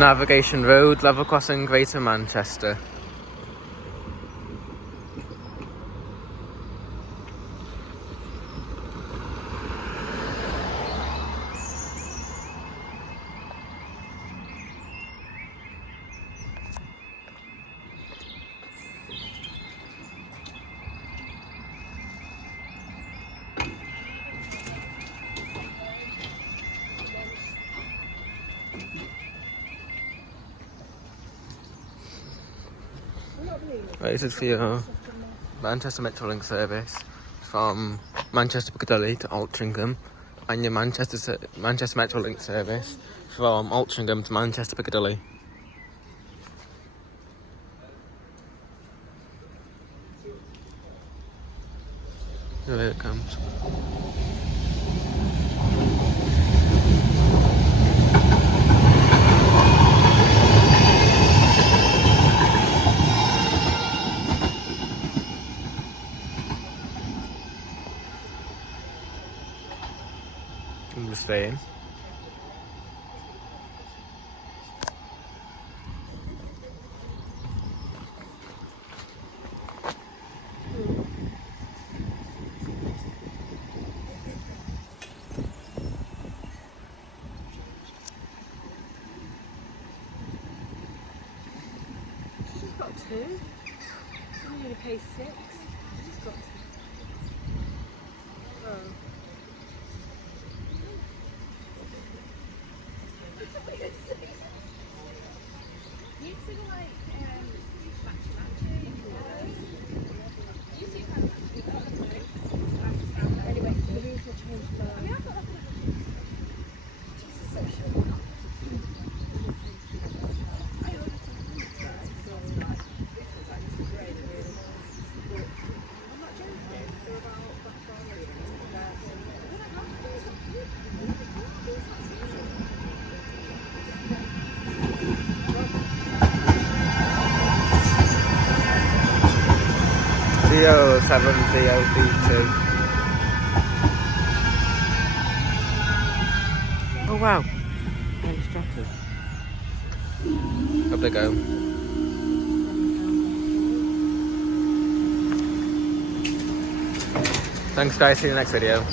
Navigation Road, level crossing, Greater Manchester. Waited for your Manchester Metrolink service from Manchester Piccadilly to Altrincham, and your Manchester Metrolink service from Altrincham to Manchester Piccadilly. Here it comes. I'm just saying. She's got two. You only pay 6. She's got 2. Oh. You sing like anyway, so the rules will change for CO7VLB2. Oh wow. I'm distracted. Up they go. Thanks guys, see you in the next video.